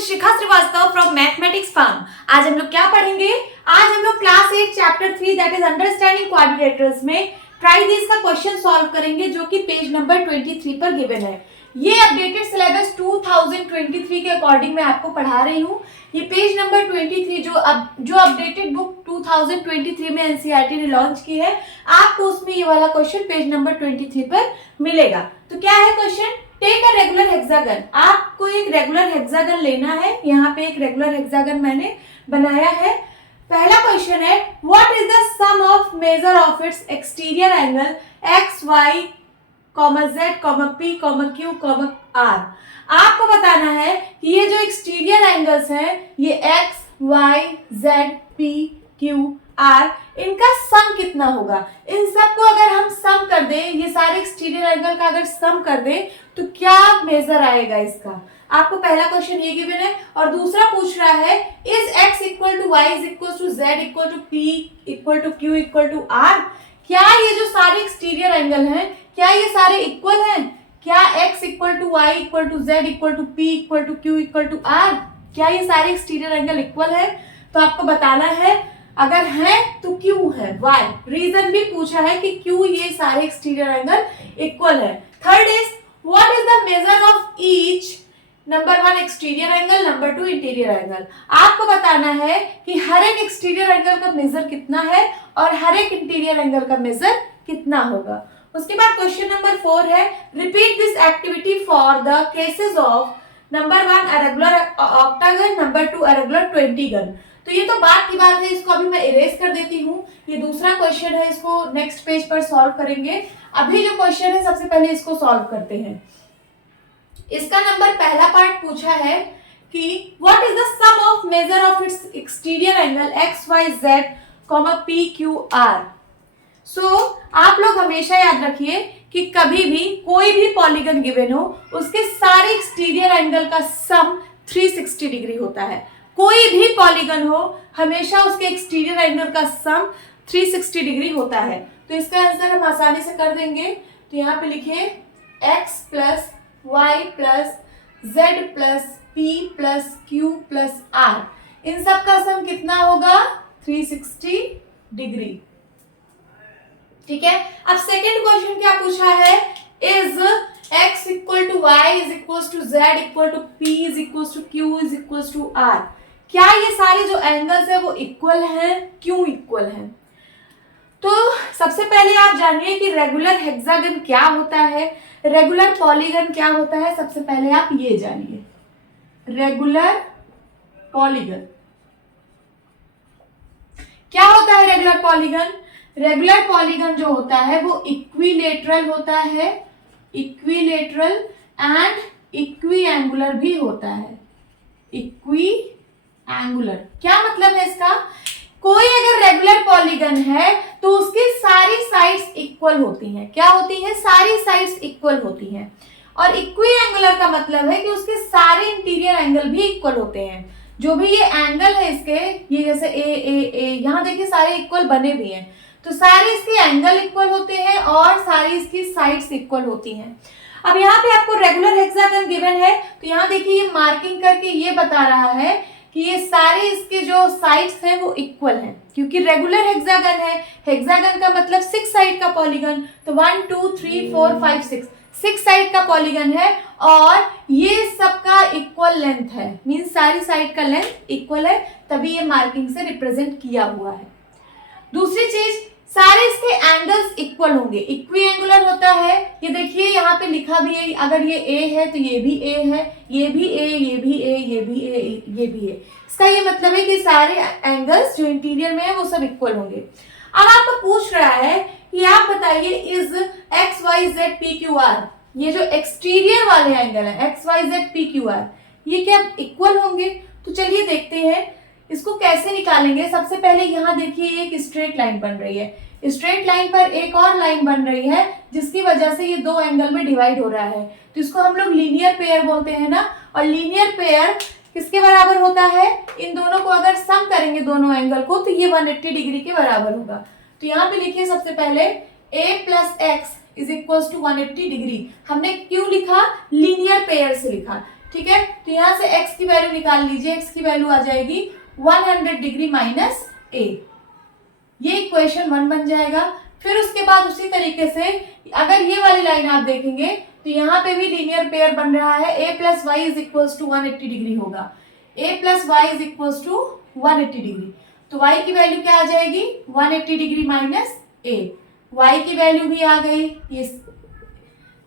Shikha Srivastava from mathematics firm. आज हम लोग क्या पढ़ेंगे? आज हम लोग class 8 chapter 3 that is understanding quadrilaterals में ट्राई दिस का क्वेश्चन सॉल्व करेंगे जो कि पेज नंबर 23 पर गिवन है। ये अपडेटेड सिलेबस 2023 के अकॉर्डिंग मैं आपको पढ़ा रही हूँ। ये पेज नंबर 23 जो अपडेटेड बुक 2023 में एनसीईआरटी ने लॉन्च की है, आपको उसमें ये वाला क्वेश्चन पेज नंबर 23 पर मिलेगा। तो क्या है question? Take a regular hexagon. आपको एक रेगुलर हेक्सागन लेना है। यहाँ पे एक रेगुलर हेक्सागन मैंने बनाया है। पहला क्वेश्चन है what is the sum of measure of its exterior angle x Y z, p, q, r। आपको बताना है कि ये जो एक्सटीरियर एंगल्स हैं ये x, y, z, p, q, r इनका सम कितना होगा। इन सबको अगर हम सम कर दें, ये सारे एक्सटीरियर एंगल का अगर सम कर दें तो क्या मेजर आएगा इसका। आपको पहला क्वेश्चन ये गिवन है और दूसरा पूछ रहा है is x equal to Y is equal to Z equal to P equal to Q equal to R. क्या ये जो सारे एक्सटीरियर एंगल हैं क्या ये सारे इक्वल हैं? क्या x equal to Y equal to Z equal to P equal to Q equal to R, क्या ये सारे एक्सटीरियर एंगल इक्वल है? तो आपको बताना है अगर है तो क्यों है, वाई। रीजन भी पूछा है कि क्यों ये सारे एक्सटीरियर एंगल इक्वल है। Third is what is the major of each. Number 1 exterior angle, number 2 interior angle. आपको बताना है कि हर एक एक्सटीरियर एंगल का मेजर कितना है और हर एक इंटीरियर एंगल का मेजर कितना होगा। उसके बाद क्वेश्चन नंबर 4 है repeat this activity for the cases of number 1 a regular octagon, number 2 a regular 20 gun. तो ये तो बात की बात है, इसको अभी मैं इरेज कर देती हूँ। ये दूसरा क्वेश्चन है, इसको नेक्स्ट पेज पर सॉल्व करेंगे। अभी जो क्वेश्चन है सबसे पहले इसको सॉल्व करते हैं। इसका नंबर पहला पार्ट पूछा है कि what is the sum of measure of its exterior angle x Y Z P Q r. So आप लोग हमेशा याद रखिए कि कभी भी कोई भी पॉलीगन गिवन हो उसके सारे एक्सटीरियर एंगल का सम 360 डिग्री होता है। कोई भी पॉलीगन हो हमेशा उसके एक्सटीरियर एंगल का सम 360 डिग्री होता है। तो इसका आंसर हम आसानी से कर देंगे। तो यहाँ पे लिखिए x plus y plus z plus p plus q plus r, इन सब का सम कितना होगा? 360 डिग्री। ठीक है। अब सेकेंड क्वेश्चन क्या पूछा है is x equal to Y is equal to Z equal to P is equal to Q is equal to R. क्या ये सारे जो एंगल्स है वो इक्वल हैं? क्यों इक्वल हैं? तो सबसे पहले आप जानिए कि रेगुलर हेक्सागन क्या होता है, रेगुलर पॉलीगन क्या होता है। सबसे पहले आप ये जानिए रेगुलर पॉलीगन क्या होता है। रेगुलर पॉलीगन, रेगुलर पॉलीगन जो होता है वो इक्विलेटरल होता है, इक्विलेटरल एंड इक्वी एंगुलर भी होता है। इक्वी एंगुलर क्या मतलब है इसका? कोई अगर रेगुलर पॉलीगन है तो उसकी सारी साइड्स इक्वल होती हैं। क्या होती हैं? सारी साइड्स इक्वल होती हैं। और इक्वी एंगुलर का मतलब है कि उसके सारे इंटीरियर एंगल भी इक्वल होते हैं। जो भी ये एंगल है इसके, ये जैसे ए यहाँ देखिए सारे इक्वल बने भी हैं, तो सारे इसके एंगल इक्वल होते हैं और सारी इसकी साइड्स इक्वल होती हैं। अब यहाँ पे आपको रेगुलर हेक्सागन गिवन है तो यहाँ देखिए ये मार्किंग करके ये बता रहा है कि ये सारे इसके जो साइड्स हैं वो इक्वल हैं, क्योंकि रेगुलर हेक्सागन है। हेक्सागन का मतलब 6 साइड का पॉलीगन, तो 1 2 3 4 5 6 साइड का पॉलीगन है और ये सबका इक्वल लेंथ है, मीन सारी साइड का लेंथ इक्वल है, तभी ये मार्किंग से रिप्रेजेंट किया हुआ है। दूसरी चीज सारे इसके एंगल्स इक्वल होंगे, इक्वी एंगुलर होता है। ये देखिए यहाँ पे लिखा भी है, अगर ये ए है तो ये भी ए है, ये भी ए, ये भी ए, ये भी ए, ये भी ए। इसका ये मतलब है कि सारे एंगल्स जो इंटीरियर में है वो सब इक्वल होंगे। अब आपको पूछ रहा है कि आप बताइए is X Y Z P Q R, ये जो एक्सटीरियर वाले एंगल है X Y Z P Q R, ये क्या इक्वल होंगे? तो चलिए देखते हैं इसको कैसे निकालेंगे। सबसे पहले यहाँ देखिए एक स्ट्रेट लाइन बन रही है, स्ट्रेट लाइन पर एक और लाइन बन रही है जिसकी वजह से ये दो एंगल में डिवाइड हो रहा है, तो इसको हम लोग लीनियर पेयर बोलते हैं ना। और लीनियर पेयर किसके बराबर होता है? इन दोनों को अगर सम करेंगे दोनों एंगल को तो ये 180 डिग्री के बराबर होगा। तो यहाँ पे लिखिए सबसे पहले a plus X is equal to 180 degree. हमने क्यों लिखा? लीनियर पेयर से लिखा। ठीक है। तो यहाँ से x की वैल्यू निकाल लीजिए, x की वैल्यू आ जाएगी 100 डिग्री माइनस a। ये इक्वेशन 1 बन जाएगा। फिर उसके बाद उसी तरीके से अगर ये वाली लाइन आप देखेंगे तो यहाँ पे भी लीनियर पेयर बन रहा है, a plus Y is equal to 180 degree होगा, a plus Y is equal to 180 degree. तो y की वैल्यू क्या आ जाएगी 180 डिग्री माइनस a, y की वैल्यू भी आ गई। ये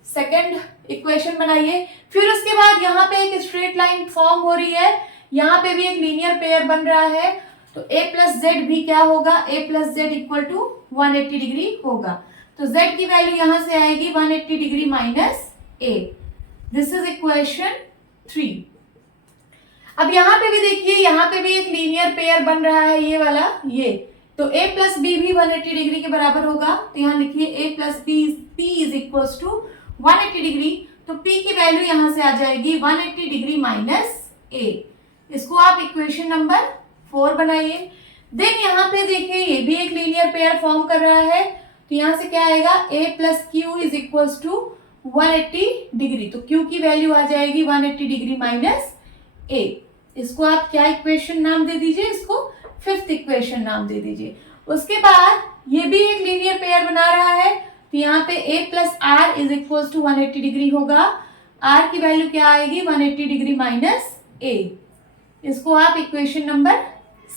सेकंड इक्वेशन बनाइए। फिर उसके बाद यहाँ पे एक स्ट्रेट लाइन फॉर्म हो रही है, यहाँ पे भी एक लीनियर पेयर बन रहा है, तो a प्लस जेड भी क्या होगा, a plus Z equal to 180 degree होगा। तो z की वैल्यू यहाँ से आएगी 180 degree minus a। This is equation 3। अब यहाँ पे भी देखिए, यहाँ पे भी एक लीनियर पेयर बन रहा है, ये वाला, ये तो a प्लस बी भी 180 डिग्री के बराबर होगा। तो यहाँ लिखिए a plus B p is equal to 180 degree. तो p की वैल्यू यहाँ से आ जाएगी 180 डिग्री माइनस a। इसको आप इक्वेशन नंबर 4 बनाइए। देन यहाँ पे देखिए ये भी एक लीनियर पेयर फॉर्म कर रहा है, तो यहाँ से क्या आएगा a plus Q is equal to 180 degree. तो q की वैल्यू आ जाएगी 180 डिग्री माइनस a। इसको आप क्या इक्वेशन नाम दे दीजिए, इसको 5th इक्वेशन नाम दे दीजिए। उसके बाद ये भी एक लीनियर पेयर बना रहा है, तो यहाँ पे a plus R is equal to 180 degree होगा। r की वैल्यू क्या आएगी 180 डिग्री माइनस a। इसको आप इक्वेशन नंबर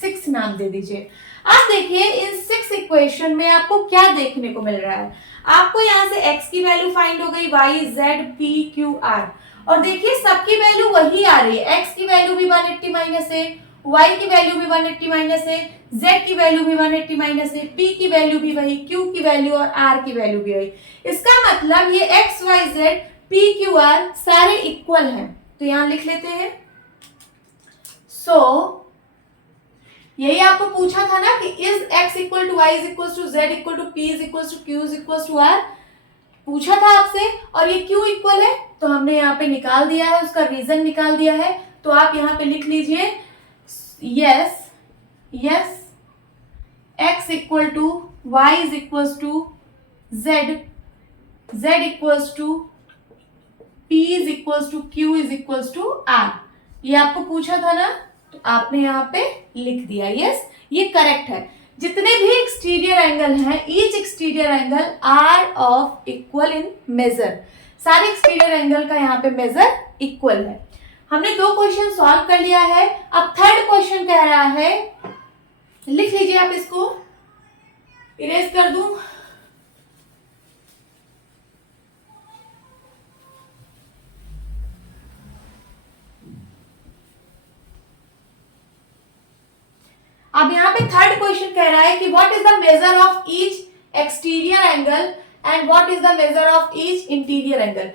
6 नाम दे दीजिए। अब देखिए इन 6 इक्वेशन में आपको क्या देखने को मिल रहा है। आपको यहाँ से x की वैल्यू फाइंड हो गई, y, z, p, q, r, और देखिए सबकी वैल्यू वही आ रही है। x की वैल्यू भी 180 माइनस a, y की वैल्यू भी 180 माइनस a, z की वैल्यू भी 180 माइनस a, p की वैल्यू भी वही, q की वैल्यू और r की वैल्यू भी वही। इसका मतलब ये x, y, z, p, q, r सारे इक्वल हैं। तो यहाँ लिख लेते हैं। यही आपको पूछा था ना कि is x equal to Y is equal to Z equal to P is equal to Q is equal to R, पूछा था आपसे, और ये क्यों इक्वल है तो हमने यहाँ पे निकाल दिया है, उसका रीजन निकाल दिया है। तो आप यहाँ पे लिख लीजिए yes x equal to Y is equal to Z equal to P is equal to Q is equal to R. ये आपको पूछा था ना, तो आपने यहाँ पे लिख दिया। यस, ये करेक्ट है। जितने भी एक्सटीरियर एंगल हैं, each exterior angle are of equal in measure, सारे एक्सटीरियर एंगल का यहाँ पे मेजर इक्वल है। हमने 2 क्वेश्चन सॉल्व कर लिया है। अब थर्ड क्वेश्चन कह रहा है, लिख लीजिए, आप इसको इरेज कर दूं। अब यहाँ पे थर्ड क्वेश्चन कह रहा है कि what is the major of each exterior angle and what is the major of each interior angle.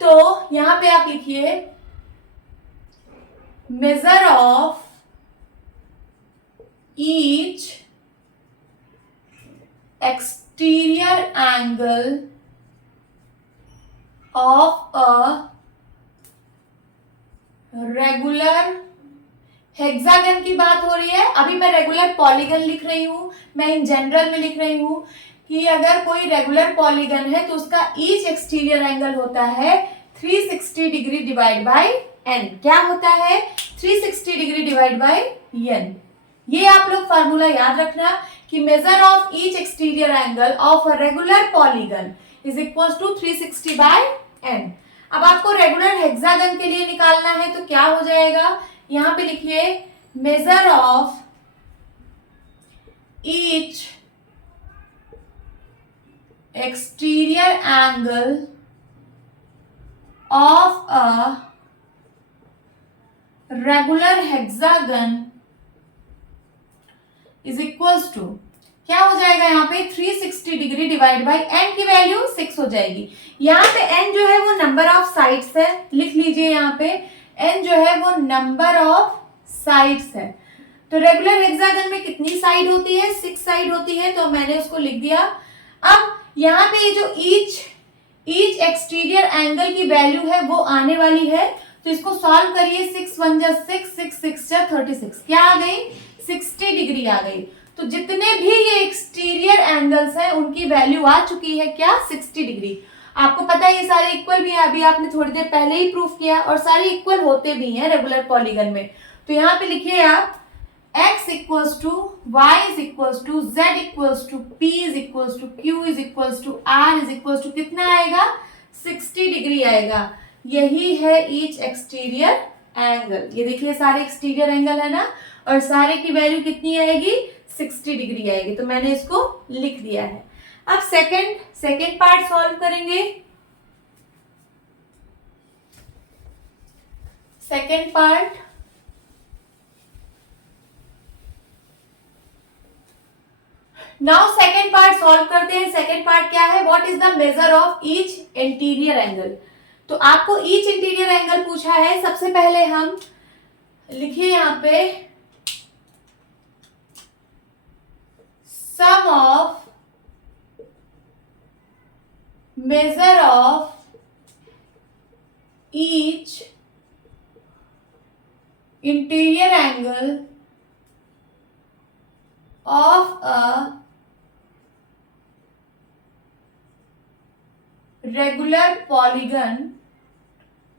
तो यहाँ पे आप लिखिए measure of each exterior angle of a regular hexagon की बात हो रही है। अभी मैं रेगुलर पॉलीगन लिख रही हूं, मैं इन जनरल में लिख रही हूं कि अगर कोई रेगुलर पॉलीगन है तो उसका ईच एक्सटीरियर एंगल होता है 360 डिग्री डिवाइड बाय n। क्या होता है 360 डिग्री डिवाइड बाय n। ये आप लोग फार्मूला याद रखना कि measure of each exterior angle of a regular polygon is equal to 360 by n। अब आपको रेगुलर हेक्सागन के लिए निकालना है, तो क्या हो जाएगा, यहां पे लिखिए measure of each exterior angle of a regular hexagon is equals to, क्या हो जाएगा यहाँ पे 360 डिग्री डिवाइड बाय n की वैल्यू 6 हो जाएगी। यहाँ पे n जो है वो नंबर ऑफ साइड्स है, लिख लीजिए यहाँ पे n जो है वो नंबर ऑफ साइड्स है। तो रेगुलर हेक्सागन में कितनी साइड होती है, 6 साइड होती है, तो मैंने उसको लिख दिया। अब यहाँ पे ये जो ईच एक्सटीरियर एंगल की वैल्यू है वो आने वाली है, तो इसको सॉल्व करिए। 6 1 जा 6, 6 6 जा 36, क्या आ गई 60 डिग्री आ गई। तो जितने भी ये एक्सटीरियर एंगल्स हैं उनकी वैल्यू आ चुकी है क्या 60 डिग्री। आपको पता है ये सारे इक्वल भी हैं, अभी आपने थोड़ी देर पहले ही प्रूफ किया, और सारे इक्वल होते भी हैं रेगुलर पॉलीगन में। तो यहाँ पे लिखिए आप x equals to Y is equals to z equals to P is equals to Q is equals to r is equals to कितना आएगा 60 डिग्री आएगा। यही है ईच एक्सटीरियर एंगल। ये देखिए सारे एक्सटीरियर एंगल है ना, और सारे की वैल्यू कितनी आएगी 60 डिग्री आएगी। तो मैंने इसको लिख दिया है। अब सेकंड पार्ट सॉल्व करेंगे। Second part, now second part solve करते हैं। सेकंड पार्ट क्या है, what is the major of each interior angle. तो आपको ईच इंटीरियर एंगल पूछा है। सबसे पहले हम लिखिए यहां पे sum of measure of each interior angle of a regular polygon.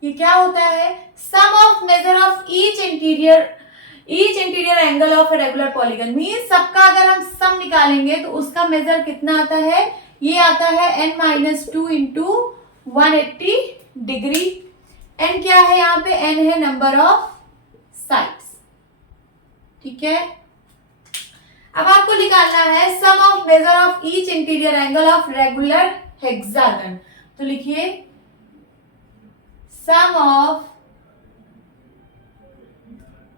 ये क्या होता है, sum of measure of each interior angle of a regular polygon. Mean सबका अगर हम सम निकालेंगे तो उसका मेजर कितना आता है, ये आता है n-2 इंटू 180 डिग्री। n क्या है यहाँ पे, n है नंबर ऑफ साइड्स। ठीक है, अब आपको निकालना है sum of measure of each interior angle of regular hexagon. तो लिखिए sum of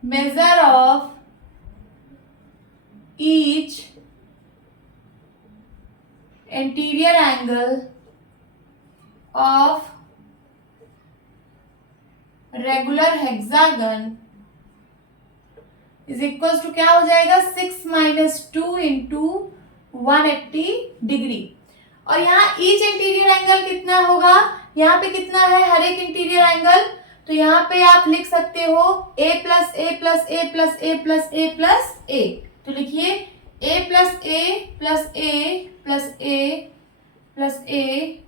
measure of each interior angle of regular hexagon is equal to क्या हो जाएगा 6-2 इंटू 180 डिग्री। और यहाँ ईच इंटीरियर एंगल कितना होगा, यहाँ पे कितना है हर एक इंटीरियर एंगल। तो यहाँ पे आप लिख सकते हो a plus a plus a plus a plus a plus a. तो लिखिए a plus a plus a plus a plus a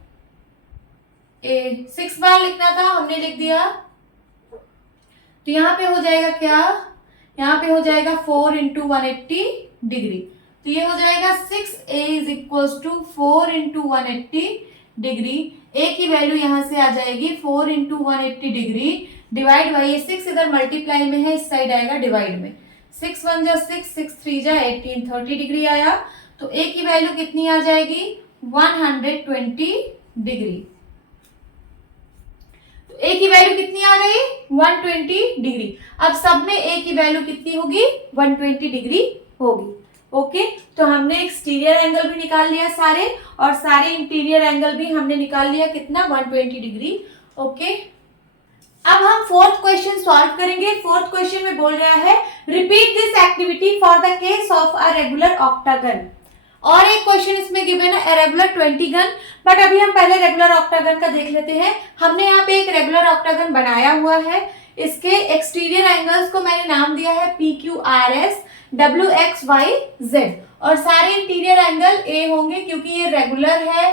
6 बार लिखना था, हमने लिख दिया। तो यहाँ पे हो जाएगा क्या, यहाँ पे हो जाएगा 4 इंटू 180 डिग्री। तो ये हो जाएगा 6a is equals to 4 into 180 degree. a की वैल्यू यहाँ से आ जाएगी 4 इंटू 180 डिग्री डिवाइड बाई, ये 6 इधर मल्टीप्लाई में है, इस साइड आएगा डिवाइड में। 6 1 जा 6, 6 3 जा 18, 30 डिग्री आया। तो a की वैल्यू कितनी आ जाएगी 120 डिग्री। तो a की वैल्यू कितनी आ गई 120 डिग्री। अब सब में a की वैल्यू कितनी होगी 120 डिग्री होगी। ओके, तो हमने एक्सटीरियर एंगल भी निकाल लिया सारे, और सारे इंटीरियर एंगल भी हमने निकाल लिया कितना 120 डिग्री। ओके, अब हम फोर्थ क्वेश्चन सॉल्व करेंगे। फोर्थ क्वेश्चन में बोल रहा है repeat this activity for the case of a regular octagon. और एक क्वेश्चन इसमें गिवन है रेगुलर 20 गन, बट अभी हम पहले रेगुलर ऑक्टागन का देख लेते हैं। हमने यहाँ पे एक रेगुलर ऑक्टागन बनाया हुआ है। इसके एक्सटीरियर एंगल्स को मैंने नाम दिया है PQRS WXYZ, और सारे इंटीरियर एंगल A होंगे क्योंकि ये रेगुलर है।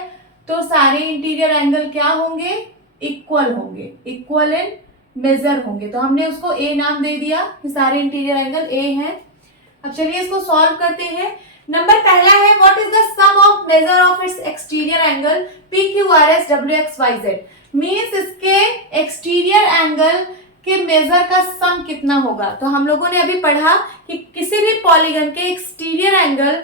तो सारे इंटीरियर एंगल क्या होंगे, इक्वल होंगे, इक्वल इन मेजर होंगे। तो हमने उसको A नाम दे दिया कि सारे इंटीरियर एंगल A हैं। अब चलिए इसको सॉल्व करते हैं। नंबर पहला है what is the sum of measure of its exterior angle PQRS WXYZ। Means इसके एक्सटीरियर एंगल के मेजर का सम कितना होगा। तो हम लोगों ने अभी पढ़ा कि किसी भी पॉलीगन के एक्सटीरियर एंगल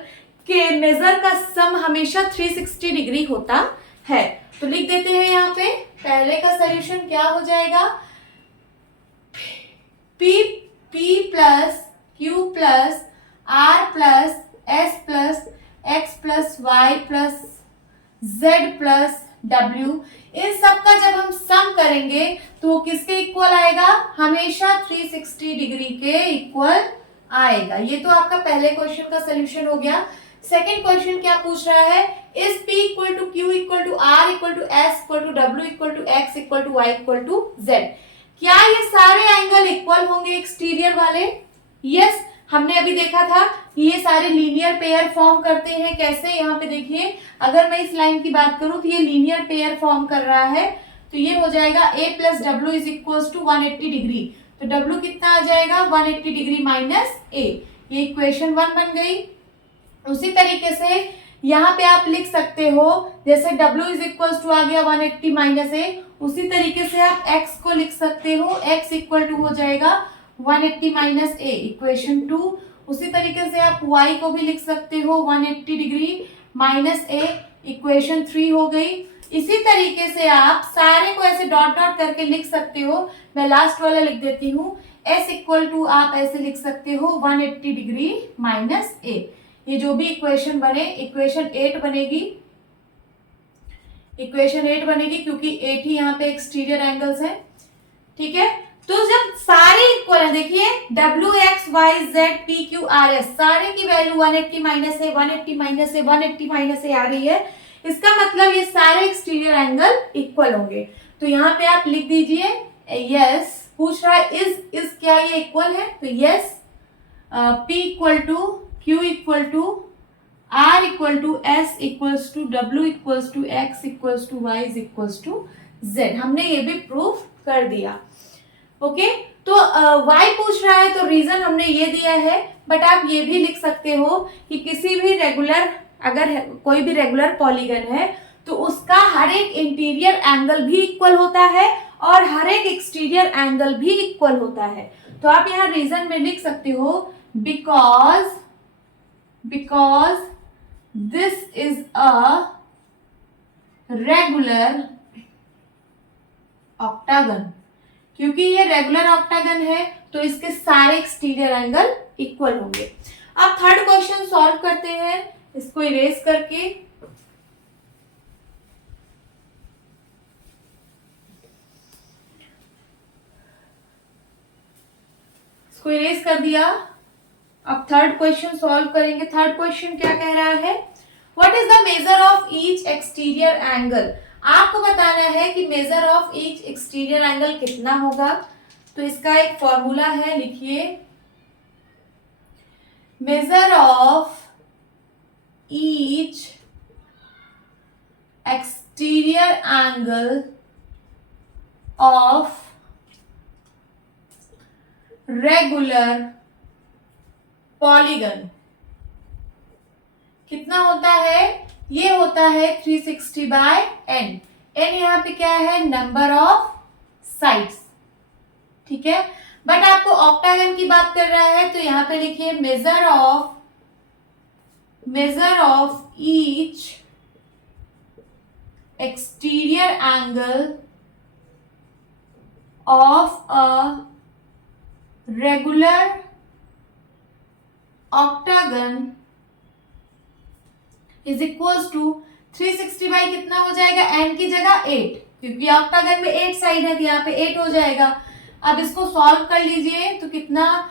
के मेजर का सम हमेशा 360 डिग्री होता है। तो लिख देते हैं यहाँ पे, पहले का सॉल्यूशन क्या हो जाएगा, P plus Q plus R plus S plus X plus Y plus Z plus W, इन सब का जब हम सम करेंगे तो वो किसके इक्वल आएगा, हमेशा 360 डिग्री के इक्वल आएगा। ये तो आपका पहले क्वेश्चन का सॉल्यूशन हो गया। सेकंड क्वेश्चन क्या पूछ रहा है, is P equal to Q equal to R equal to S equal to W equal to X equal to Y equal to Z। क्या ये सारे एंगल इक्वल होंगे एक्सटीरियर वाले? यस, हमने अभी देखा था कि ये सारे लीनियर पेयर फॉर्म करते हैं। कैसे, यहाँ पे देखिए, अगर मैं इस लाइन की बात करूं तो ये लीनियर पेयर फॉर्म कर रहा है, तो ये हो जाएगा a प्लस डब्ल्यू इज इक्वल टू 180 डिग्री। तो w कितना आ जाएगा, 180 डिग्री माइनस a। ये इक्वेशन 1 बन गई। उसी तरीके से यहाँ पे आप लिख सकते हो, जैसे w इज इक्वल टू आ गया 180 माइनस a, उसी तरीके से आप x को लिख सकते हो, x इक्वल टू हो जाएगा 180 माइनस a, इक्वेशन 2। उसी तरीके से आप y को भी लिख सकते हो 180 डिग्री माइनस a, इक्वेशन 3 हो गई। इसी तरीके से आप सारे को ऐसे डॉट डॉट करके लिख सकते हो। मैं लास्ट वाला लिख देती हूँ, s इक्वल टू आप ऐसे लिख सकते हो 180 डिग्री माइनस a। ये जो भी इक्वेशन बने, इक्वेशन 8 बनेगी, इक्वेशन 8 बनेगी क्योंकि 8 ही यहाँ पे एक्सटीरियर एंगल्स है। ठीक है, तो जब सारे इक्वल है, देखिए w x y z p q r s सारे की वैल्यू 180 माइनस है, 180 माइनस है, 180 माइनस है आ रही है, इसका मतलब ये सारे एक्सटीरियर एंगल इक्वल होंगे। तो यहाँ पे आप लिख दीजिए यस, पूछ रहा है इज क्या ये इक्वल है, तो yes, p equal to q equal to r equal to s equals to w equals to x equals to y equals to z। हमने ये भी प्रूफ कर दिया। ओके, तो y पूछ रहा है तो रीजन हमने ये दिया है, बट आप ये भी लिख सकते हो कि किसी भी रेगुलर, अगर कोई भी रेगुलर पॉलीगन है तो उसका हर एक इंटीरियर एंगल भी इक्वल होता है और हर एक एक्सटीरियर एंगल भी इक्वल होता है। तो आप यहाँ रीजन में लिख सकते हो because this is a regular octagon. क्योंकि ये रेगुलर ऑक्टागन है तो इसके सारे एक्सटीरियर एंगल इक्वल होंगे। अब थर्ड क्वेश्चन सॉल्व करते हैं, इसको इरेज करके। इसको इरेज कर दिया। अब थर्ड क्वेश्चन सॉल्व करेंगे। थर्ड क्वेश्चन क्या कह रहा है, what is the major of each exterior angle. आपको बताना है कि measure of each exterior angle कितना होगा। तो इसका एक फॉर्मूला है, लिखिए, measure of each exterior angle of regular polygon कितना होता है, ये होता है 360 बाय n। n यहाँ पे क्या है, नंबर ऑफ साइड्स। ठीक है, बट आपको ऑक्टागन की बात कर रहा है तो यहाँ पे लिखिए measure of each exterior angle of a regular octagon is equals to 360 by कितना हो जाएगा, n की जगह 8, क्योंकि ऑक्टागन में 8 साइड है तो यहाँ पे 8 हो जाएगा। अब इसको सॉल्व कर लीजिए तो कितना,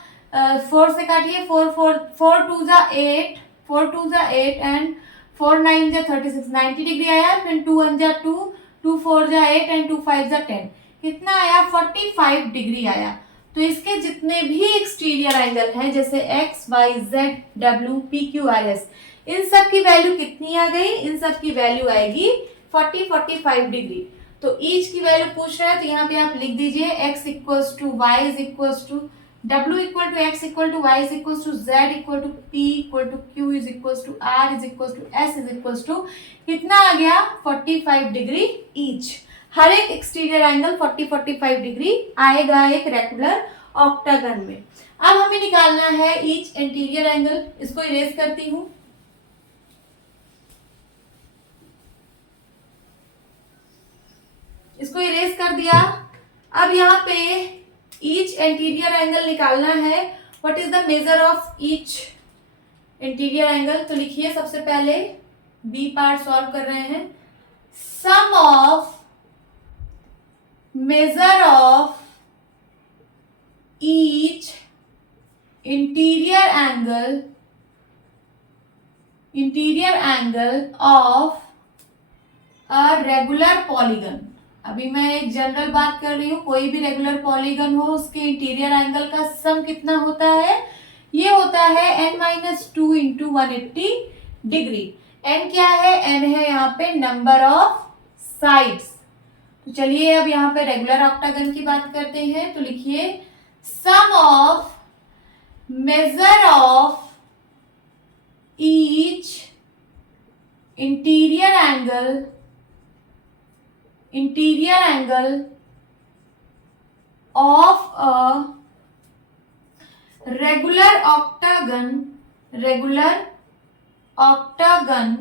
4 से काटिए, 4 टू जा 8, 4 टू जा 8 एंड 4 9 जा 36, 90 डिग्री आया। फिर 2 1 जा 2, 2 4 जा 8 एंड 2 5 जा 10, कितना आया, 45 डिग्री आया। तो इसके जितने भी एक्सटीरियर एंगल हैं, जैसे x, y, z, w, p, q, r, s, इन सब की वैल्यू कितनी आ गई, इन सब की वैल्यू आएगी 45 डिग्री। तो ईच की वैल्यू पूछ रहा है तो यहाँ पे आप लिख दीजिए x equals to Y is equals to w equal to x equal to Y is equals to z equal to p equal to q is equals to r is equals to s is equals to कितना आ गया, 45 degree each. हर एक exterior angle 45 degree आएगा एक regular octagon में। अब हमें निकालना है ईच इंटीरियर एंगल। इसको इरेज करती हूं। इसको इरेज कर दिया। अब यहाँ पे ईच इंटीरियर एंगल निकालना है। What is the major of each interior angle, तो लिखिए सबसे पहले बी पार्ट सॉल्व कर रहे हैं। Sum of measure of each interior angle of a regular polygon. अभी मैं एक जनरल बात कर रही हूँ, कोई भी रेगुलर पॉलीगन हो उसके इंटीरियर एंगल का सम कितना होता है, ये होता है n minus two into 180 degree. n क्या है? n है यहाँ पे नंबर ऑफ साइड्स। तो चलिए अब यहाँ पे रेगुलर ऑक्टागन की बात करते हैं। तो लिखिए sum of measure of each interior angle of a regular octagon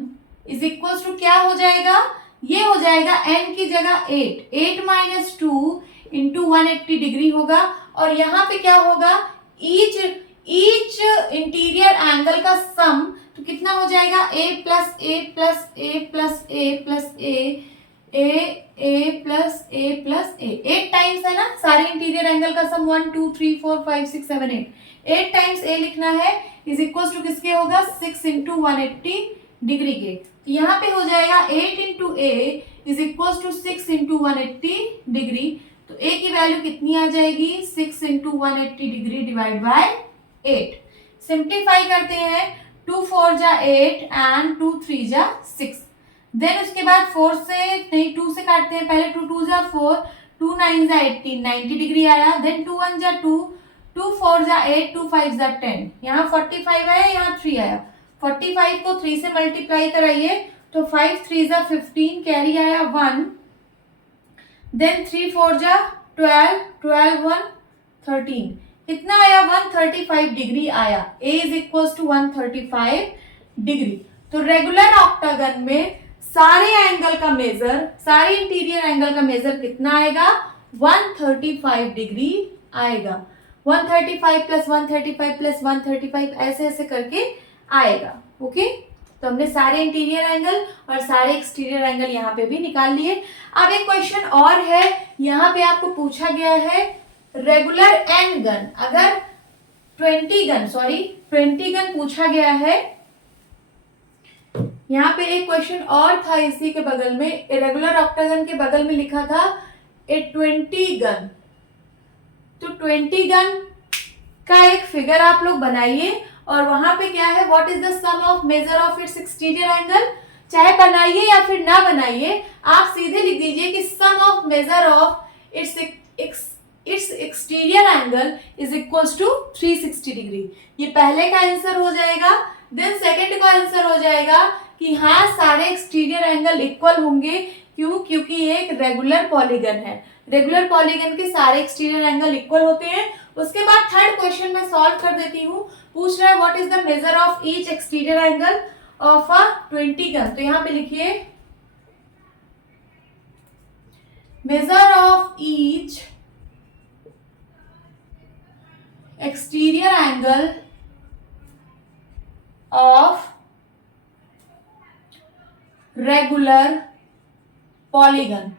is equal to क्या हो जाएगा? ये हो जाएगा n की जगह 8 माइनस टू इंटू 180 डिग्री होगा। और यहाँ पे क्या होगा? ईच इंटीरियर एंगल का सम तो कितना हो जाएगा? a plus a plus a plus a plus a plus a plus A. 8 times है ना सारे इंटीरियर एंगल का सम, 1 2 3 4 5 6 7 8 टाइम्स ए लिखना है इज इक्वल टू किसके होगा? 6 इंटू 180 डिग्री के। तो यहाँ पे हो जाएगा 8 into a is equal to 6 into 180 degree. तो ए की वैल्यू कितनी आ जाएगी? 6 into 180 degree divide by 8। Simplify करते हैं, 2 4 जा 8 एंड 2 3 जा 6। देन उसके बाद 4 से नहीं 2 से काटते हैं, पहले 2 2 जा 4, 2 9 जा 18, 90 डिग्री आया। देन 2 1 जा 2, 2 4 जा 8, 2 5 जा 10। यहाँ 45 आया, यहाँ 3 आया। 45 को 3 से मल्टीप्लाई कराइए तो 5 3 जा 15, कैरी आया 1। देन 3 4 जा 12, 12 1 13, कितना आया? 135 डिग्री आया। a is equal to 135 degree. तो रेगुलर ऑक्टागन में सारे एंगल का मेजर, सारे इंटीरियर एंगल का मेजर कितना आएगा? 135 डिग्री आएगा। 135 प्लस 135 प्लस 135 ऐसे ऐसे करके आएगा। ओके, तो हमने सारे इंटीरियर एंगल और सारे एक्सटीरियर एंगल यहाँ पे भी निकाल लिए। अब एक क्वेश्चन और है, यहाँ पे आपको पूछा गया है रेगुलर एन गन, अगर 20 गन पूछा गया है। यहाँ पे एक क्वेश्चन और था इसी के बगल में, रेगुलर ऑक्टागन के बगल में लिखा था ए 20 गन। तो 20 गन का एक फिगर आप लोग बनाइए और वहां पे क्या है, what is the sum of measure of its exterior angle. चाहे बनाइए या फिर ना बनाइए, आप सीधे लिख दीजिए कि sum of measure of its exterior angle is equal to 360 degree. ये पहले का आंसर हो जाएगा। देन सेकंड का आंसर हो जाएगा कि हाँ सारे एक्सटीरियर एंगल इक्वल होंगे। क्यों? क्योंकि ये एक रेगुलर पॉलीगन है। रेगुलर पॉलीगन के सारे एक्सटीरियर एंगल इक्वल होते हैं। उसके बाद थर्ड क्वेश्चन में सॉल्व कर देती हूँ। पूछ रहा है what is the major of each exterior angle of a 20 gun. तो यहाँ पे लिखिए measure of each exterior angle of regular polygon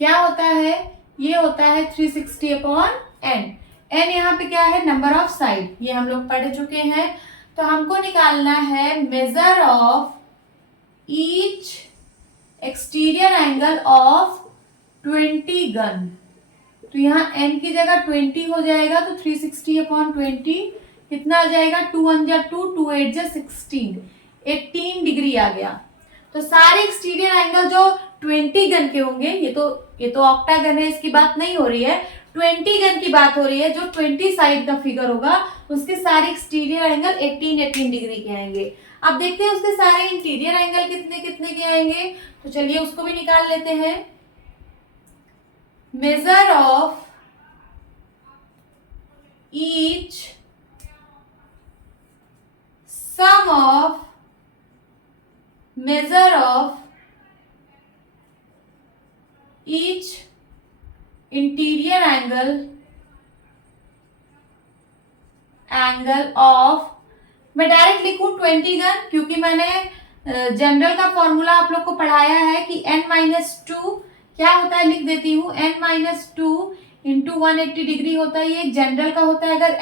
क्या होता है? ये होता है 360 अपॉन n। n यहाँ पे क्या है? नंबर ऑफ साइड, ये हम लोग पढ़ चुके हैं। तो हमको निकालना है major of each exterior angle of 20 gun. तो यहाँ n की जगह 20 हो जाएगा, तो 360 अपॉन 20 कितना आ जाएगा? 2 1 जा 2, 2 8 जा 16, 18 डिग्री आ गया। तो सारे एक्सटीरियर एंगल जो 20 गन के होंगे, ये तो ऑक्टागन है, इसकी बात नहीं हो रही है, 20 गन की बात हो रही है। जो 20 साइड का फिगर होगा उसके सारे एक्सटीरियर एंगल 18 डिग्री के आएंगे। अब देखते हैं उसके सारे इंटीरियर एंगल कितने कितने के आएंगे। तो चलिए उसको भी निकाल लेते हैं। Measure of each sum of measure of each interior angle of, मैं डायरेक्ट लिखूं 20 गन, क्योंकि मैंने जनरल का फॉर्मूला आप लोग को पढ़ाया है कि n-2 क्या होता है, लिख देती हूँ। n-2 इंटू 180 डिग्री होता है, ये एक जनरल का होता है अगर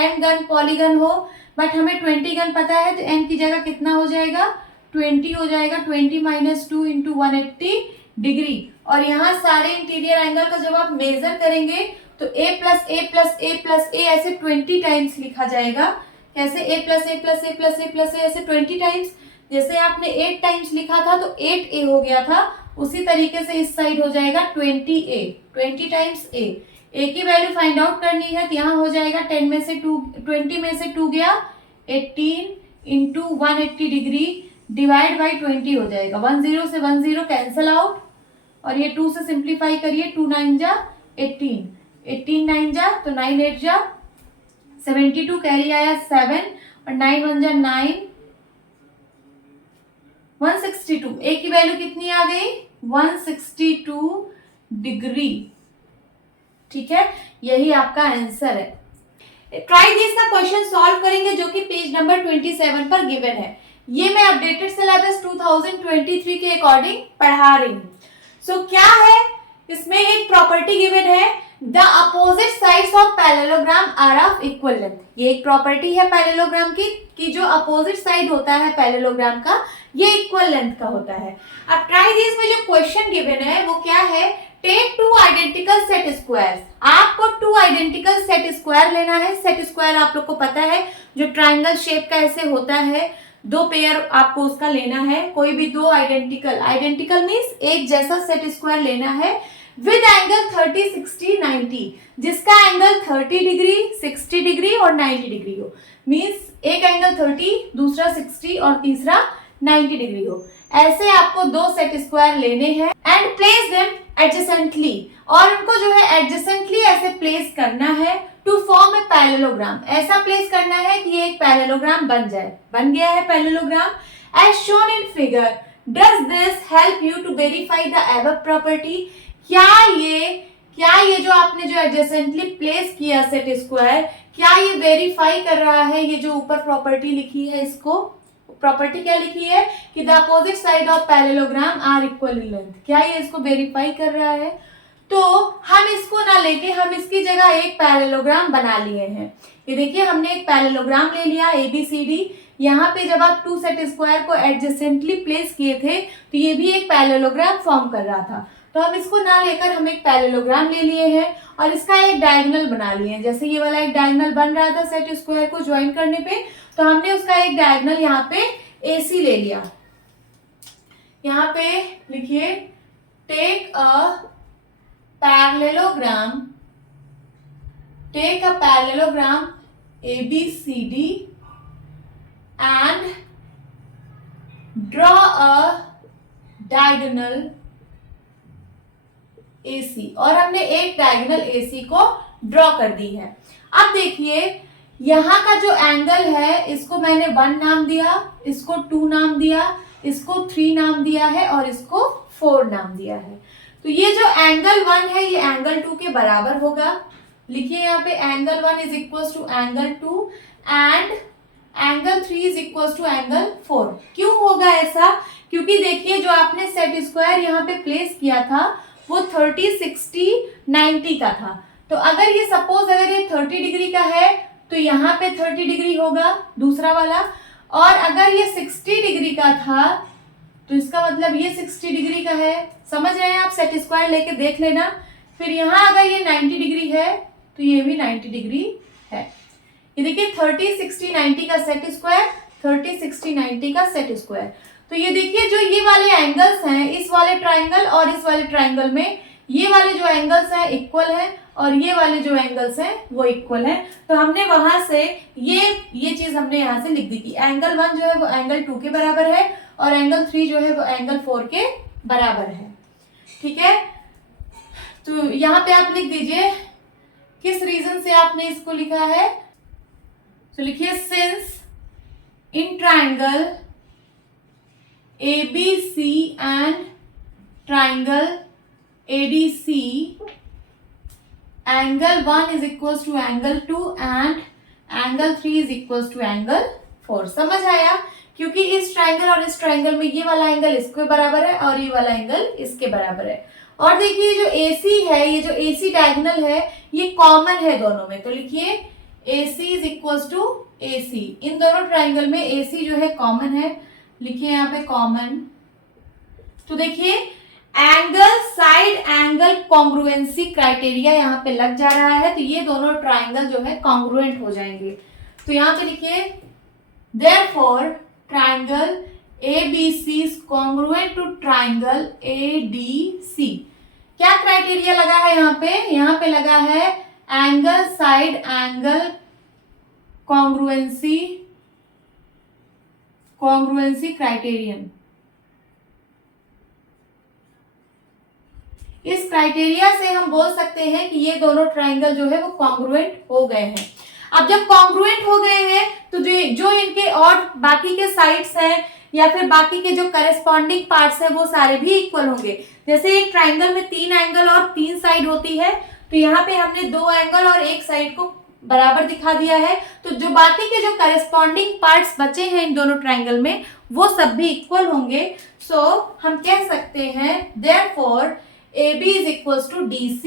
n गन पॉलीगन हो। बट हमें 20 गन पता है, तो n की जगह कितना हो जाएगा? 20 हो जाएगा। 20 - 2 इंटू 180 डिग्री। और यहाँ सारे इंटीरियर एंगल का जब आप मेजर करेंगे तो a plus a plus a plus a ऐसे 20 टाइम्स लिखा जाएगा। कैसे? a plus a plus a plus a plus a ऐसे 20 टाइम्स। जैसे आपने 8 टाइम्स लिखा था तो 8a हो गया था, उसी तरीके से इस साइड हो जाएगा 20a, 20 टाइम्स a। a की वैल्यू फाइंड आउट करनी है तो यहाँ हो जाएगा 10 में से 2, 20 में से 2 गया 18 इंटू 180 डिग्री डिवाइड बाई 20 हो जाएगा। 10 से 10 कैंसल आउट और ये 2 से सिंप्लीफाई करिए, 2 9 जा 18, 18 9 जा तो 9 8 जा 72, कैरी आया 7 और 9 1 जा 9, 162। ए की वैल्यू कितनी आ गई? 162 डिग्री। ठीक है, यही आपका आंसर है। ट्राई दिस का क्वेश्चन सॉल्व करेंगे जो कि पेज नंबर 27 पर गिवन है। ये मैं अपडेटेड सिलेबस 2023 के अकॉर्डिंग पढ़ा रही हूँ। सो क्या है इसमें? एक प्रॉपर्टी गिवन है, the opposite sides of parallelogram are of equal length. ये एक प्रॉपर्टी है पैरेललोग्राम की कि जो अपोजिट साइड होता है पैरेललोग्राम का ये इक्वल लेंथ का होता है। अब ट्राई दिस में जो क्वेश्चन गिवन है वो क्या है? Take 2 identical set squares. आपको 2 आइडेंटिकल सेट स्क्वायर लेना है। सेट स्क्वायर आप लोग को पता है जो ट्राइंगल शेप का ऐसे होता है, 2 पेयर आपको उसका लेना है। कोई भी 2 आइडेंटिकल मीन्स एक जैसा सेट स्क्वायर लेना है विद एंगल 30 60 90, जिसका एंगल 30 डिग्री 60 डिग्री और 90 डिग्री हो। मीन्स एक एंगल 30, दूसरा 60 और तीसरा 90 डिग्री हो। ऐसे आपको 2 सेट स्क्वायर लेने हैं एंड प्लेस देम एडजेसेंटली, और उनको जो है एडजेसेंटली ऐसे प्लेस करना है टू फॉर्म ए पैरेललोग्राम। ऐसा प्लेस करना है कि ये एक पैरेललोग्राम बन जाए। बन गया है parallelogram as shown in figure. Does this help you to verify the above property? क्या ये जो आपने जो एडजेसेंटली प्लेस किया सेट स्क्वायर, क्या ये वेरीफाई कर रहा है ये जो ऊपर प्रॉपर्टी लिखी है? इसको प्रॉपर्टी क्या लिखी है कि the opposite side of parallelogram are equal in length. क्या ये इसको वेरीफाई कर रहा है? तो हम इसको ना लेके हम इसकी जगह एक पैरेललोग्राम बना लिए हैं। ये देखिए हमने एक पैरेललोग्राम ले लिया ABCD। यहाँ पे जब आप 2 सेट स्क्वायर को एडजेसेंटली प्लेस किए थे तो ये भी एक पैरेललोग्राम फॉर्म कर रहा था। तो हम इसको ना लेकर हम एक पैरेललोग्राम ले लिए हैं और इसका एक डायगोनल बना लिए हैं। जैसे ये वाला एक डायगोनल बन रहा था सेट स्क्वायर को ज्वाइन करने पे, तो हमने उसका एक डायगोनल यहाँ पे AC ले लिया। यहाँ पे लिखिए take a parallelogram ABCD and draw a diagonal AC। और हमने एक डायगोनल AC को ड्रॉ कर दी है। अब देखिए यहाँ का जो एंगल है इसको मैंने 1 नाम दिया, इसको 2 नाम दिया, इसको 3 नाम दिया है और इसको 4 नाम दिया है। तो ये जो एंगल 1 है ये एंगल 2 के बराबर होगा। लिखिए यहाँ पे angle 1 is equal to angle 2 and angle 3 is equal to angle 4। क्यों होगा ऐसा? क्योंकि देखिए जो आपने सेट स्क्वायर यहाँ पे प्लेस किया था वो 30 60 90 का था। तो अगर ये सपोज अगर ये 30 डिग्री का है तो यहाँ पे 30 डिग्री होगा दूसरा वाला, और अगर ये 60 डिग्री का था तो इसका मतलब ये 60 डिग्री का है। समझ रहे हैं आप? सेट स्क्वायर लेके देख लेना। फिर यहाँ अगर ये 90 डिग्री है तो ये भी 90 डिग्री है। ये देखिए 30 60 90 का सेट स्क्वायर, 30 60 90 का सेट स्क्वायर। तो ये देखिए जो ये वाले एंगल्स हैं इस वाले ट्राइंगल और इस वाले ट्राइंगल में ये वाले जो एंगल्स हैं इक्वल हैं और ये वाले जो एंगल्स हैं वो इक्वल हैं। तो हमने वहां से ये चीज हमने यहाँ से लिख दी कि एंगल 1 जो है वो एंगल 2 के बराबर है और एंगल 3 जो है वो एंगल 4 के बराबर है। ठीक है, तो यहाँ पे आप लिख दीजिए किस रीजन से आपने इसको लिखा है। तो लिखिए since in triangle ABC and triangle ADC angle 1 is equal to angle 2 and angle 3 is equal to angle 4। समझ आया? क्योंकि इस ट्राइंगल और इस ट्राइंगल में ये वाला एंगल इसके बराबर है और ये वाला एंगल इसके बराबर है। और देखिए जो AC है, ये जो AC डायगोनल है ये कॉमन है दोनों में। तो लिखिए AC is equal to AC। इन दोनों ट्राइंगल में AC जो है कॉमन है। लिखिए यहाँ पे कॉमन। तो देखिए angle side angle congruency criteria यहाँ पे लग जा रहा है, तो ये दोनों ट्राइंगल जो है कॉन्ग्रुएंट हो जाएंगे। तो यहाँ पे लिखिए therefore triangle ABC is congruent to triangle ADC। क्या क्राइटेरिया लगा है यहाँ पे? यहाँ पे लगा है angle side angle congruency criterion. इस क्राइटेरिया से हम बोल सकते हैं कि ये दोनों ट्राइंगल जो है वो कॉन्ग्रुएंट हो गए हैं। अब जब कॉन्ग्रुएंट हो गए हैं तो जो इनके और बाकी के साइड्स हैं या फिर बाकी के जो करेस्पॉन्डिंग पार्ट्स हैं वो सारे भी इक्वल होंगे। जैसे एक ट्राइंगल में 3 एंगल और 3 साइड होती है, तो यहाँ पे हमने 2 एंगल और 1 साइड को बराबर दिखा दिया है। तो जो बाकी के जो करेस्पॉन्डिंग पार्ट्स बचे हैं इन दोनों ट्राइंगल में वो सब भी इक्वल होंगे। सो हम कह सकते हैं therefore AB is equals to DC,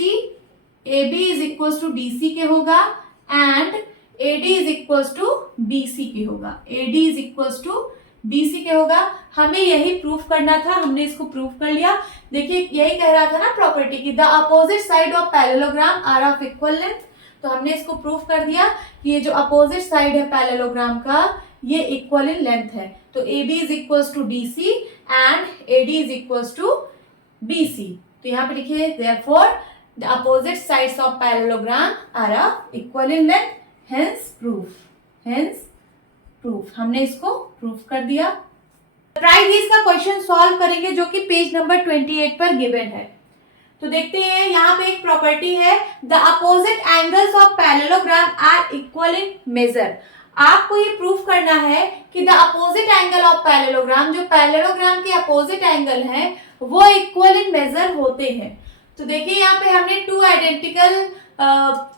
AB is equals to DC के होगा and AD is equals to BC के होगा। AD is equals to BC के होगा। हमें यही प्रूफ करना था, हमने इसको प्रूफ कर लिया। देखिए यही कह रहा था ना प्रॉपर्टी की, the opposite side of parallelogram are of equal length. तो हमने इसको प्रूफ कर दिया कि ये जो अपोजिट साइड है पैरेललोग्राम का ये इक्वल इन लेंथ है। तो AB is equals to DC and AD is equals to BC। तो यहाँ पे लिखिए therefore the opposite sides of parallelogram are equal in length, hence proof। हमने इसको प्रूफ कर दिया। ट्राई दिस का क्वेश्चन सॉल्व करेंगे जो कि पेज नंबर 28 पर गिवन है। तो देखते हैं यहाँ पे एक प्रॉपर्टी है, the opposite angles of parallelogram are equal in measure. आपको ये प्रूफ करना है कि the opposite angle of parallelogram, जो पैरेललोग्राम के अपोजिट एंगल हैं वो इक्वल इन मेजर होते हैं। तो देखिए यहाँ पे हमने 2 आइडेंटिकल,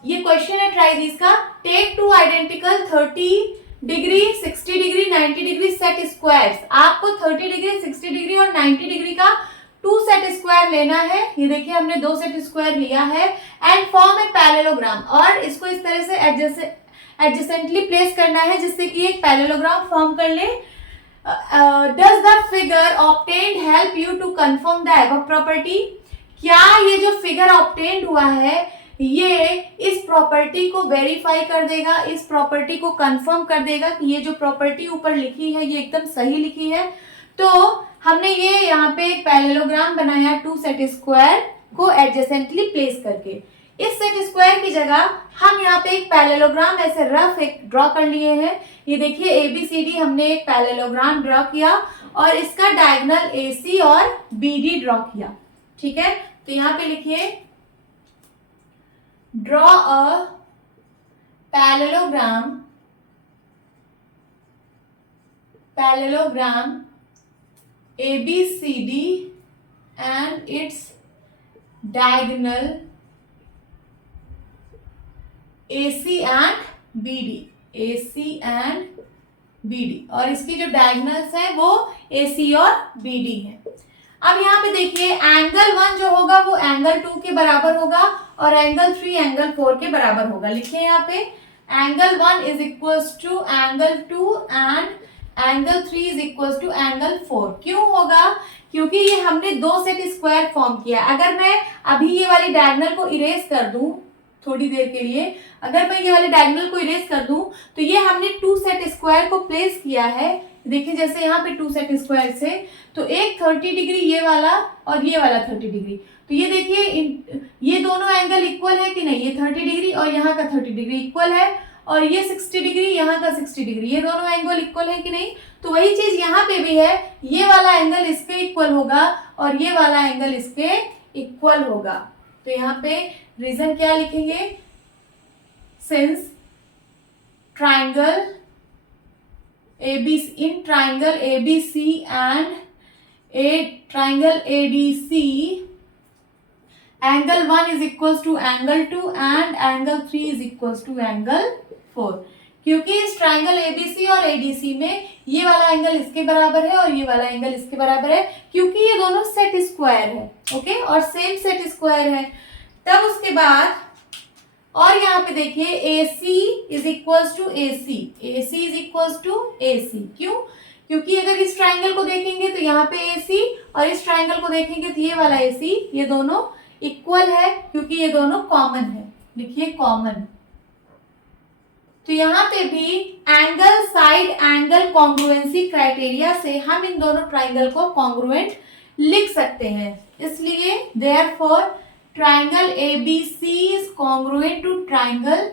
ये क्वेश्चन है ट्राई दिस का, take 2 identical 30 degree 60 degree 90 degree set squares. आपको 30 डिग्री 60 डिग्री और 90 डिग्री का 2 सेट स्क्वायर लेना है। ये देखिए हमने 2 सेट स्क्वायर लिया है एंड फॉर्म ए पैरेललोग्राम, और इसको इस तरह से एडजेसेंटली प्लेस करना है जिससे कि एक पैरेललोग्राम फॉर्म कर ले। Does the figure obtained help you to confirm the above property? क्या ये जो फिगर ऑब्टेन्ड हुआ है ये इस प्रॉपर्टी को वेरीफाई कर देगा, इस प्रॉपर्टी को कंफर्म कर देगा कि ये जो प्रॉपर्टी ऊपर लिखी है ये एकदम सही लिखी है। तो हमने ये यहाँ पे एक पैरेललोग्राम बनाया 2 सेट स्क्वायर को एडजेसेंटली प्लेस करके। इस सेट स्क्वायर की जगह हम यहाँ पे एक पैरेललोग्राम ऐसे रफ एक ड्रॉ कर लिए हैं। ये देखिए ABCD हमने एक पैरेललोग्राम ड्रॉ किया और इसका डायगोनल AC और BD ड्रॉ किया। ठीक है, तो यहाँ पे लिखिए draw a parallelogram ABCD and its diagonal AC and BD, और इसकी जो डायगोनल्स हैं वो AC और BD हैं। अब यहाँ पे देखिए एंगल 1 जो होगा वो एंगल 2 के बराबर होगा और एंगल 3 एंगल 4 के बराबर होगा। लिखिए यहाँ पे angle 1 is equals to angle 2 and angle 3 is equals to angle 4। क्यों होगा? क्योंकि ये हमने 2 सेट स्क्वायर फॉर्म किया। अगर मैं अभी ये वाली डायगोनल को इरेज कर दूं थोड़ी देर के लिए, अगर मैं ये वाले डायगोनल को इरेज कर दूं तो ये हमने 2 सेट स्क्वायर को प्लेस किया है। देखिए जैसे यहाँ पे 2 सेट स्क्वायर से तो एक 30 डिग्री ये वाला और ये वाला 30 डिग्री, तो ये देखिए ये दोनों एंगल इक्वल है कि नहीं, ये 30 डिग्री और यहाँ का 30 डिग्री इक्वल है और ये 60 डिग्री यहाँ का 60 डिग्री, ये दोनों एंगल इक्वल है कि नहीं। तो वही चीज यहाँ पे भी है, ये वाला एंगल इसके इक्वल होगा और ये वाला एंगल इसके इक्वल होगा। तो यहाँ पे रीजन क्या लिखेंगे, since triangle ABC, in triangle ABC and a triangle ADC, angle 1 is equals to angle 2 and angle 3 is equals to angle 4। क्योंकि इस ट्राइंगल ABC और ADC में ये वाला एंगल इसके बराबर है और ये वाला एंगल इसके बराबर है, क्योंकि ये दोनों सेट स्क्वायर है, ओके, और सेम सेट स्क्वायर है। तब उसके बाद और यहाँ पे देखिए AC is equals to AC, AC is equals to AC। क्यों? क्योंकि अगर इस ट्राइंगल को देखेंगे तो यहाँ पे AC और इस ट्राइंगल को देखेंगे तो ये वाला AC, ये दोनों इक्वल है क्योंकि ये दोनों कॉमन है। लिखिए कॉमन। तो यहाँ पे भी angle side angle congruency criteria से हम इन दोनों ट्राइंगल को कॉन्ग्रुएंट लिख सकते हैं। इसलिए therefore triangle ABC is congruent to triangle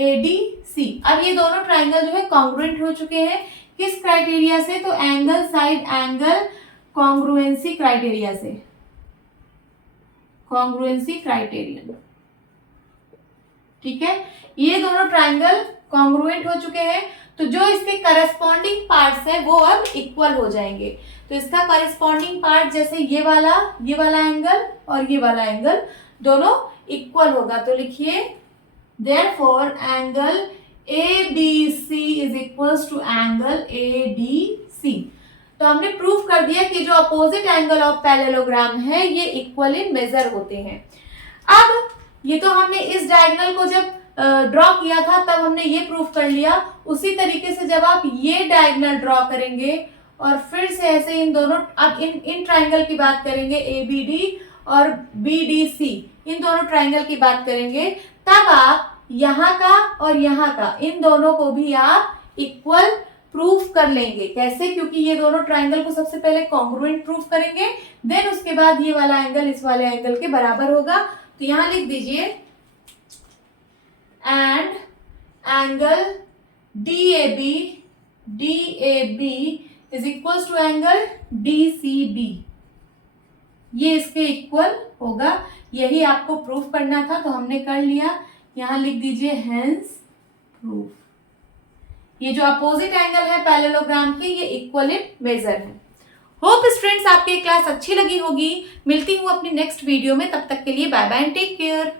ADC। अब ये दोनों ट्राइंगल जो है कॉन्ग्रुएंट हो चुके हैं किस क्राइटेरिया से? तो angle side angle congruency criteria से, कॉन्ग्रुएंसी क्राइटेरियन। ठीक है, ये दोनों ट्राइंगल कॉन्ग्रुएंट हो चुके हैं, तो जो इसके करस्पॉन्डिंग पार्ट्स हैं वो अब इक्वल हो जाएंगे। तो इसका करस्पॉन्डिंग पार्ट जैसे ये वाला एंगल और ये वाला एंगल दोनों इक्वल होगा। तो लिखिए therefore angle ABC is equals to angle ADC। तो हमने प्रूव कर दिया कि जो अपोजिट एंगल ऑफ पैरेललोग्राम है ये इक्वल इन मेजर होते हैं। अब ये तो हमने इस डायगोनल को जब ड्रॉ किया था तब हमने ये प्रूफ कर लिया। उसी तरीके से जब आप ये डायगोनल ड्रॉ करेंगे और फिर से ऐसे इन दोनों, अब इन ट्राइंगल की बात करेंगे ABD और BDC, इन दोनों ट्राइंगल की बात करेंगे, तब आप यहाँ का और यहाँ का इन दोनों को भी आप इक्वल प्रूफ कर लेंगे। कैसे? क्योंकि ये दोनों ट्राइंगल को सबसे पहले कॉन्ग्रुएंट प्रूफ करेंगे, देन उसके बाद ये वाला एंगल इस वाले एंगल के बराबर होगा। तो यहाँ लिख दीजिए and angle DAB is equal to angle DCB, ये इसके इक्वल होगा। यही आपको प्रूफ करना था तो हमने कर लिया। यहां लिख दीजिए हेंस प्रूफ। ये जो अपोजिट एंगल है पैरेललोग्राम के ये इक्वल इन मेजर है। होप स्टूडेंट्स आपकी क्लास अच्छी लगी होगी। मिलती हूँ अपनी नेक्स्ट वीडियो में, तब तक के लिए bye bye and take care.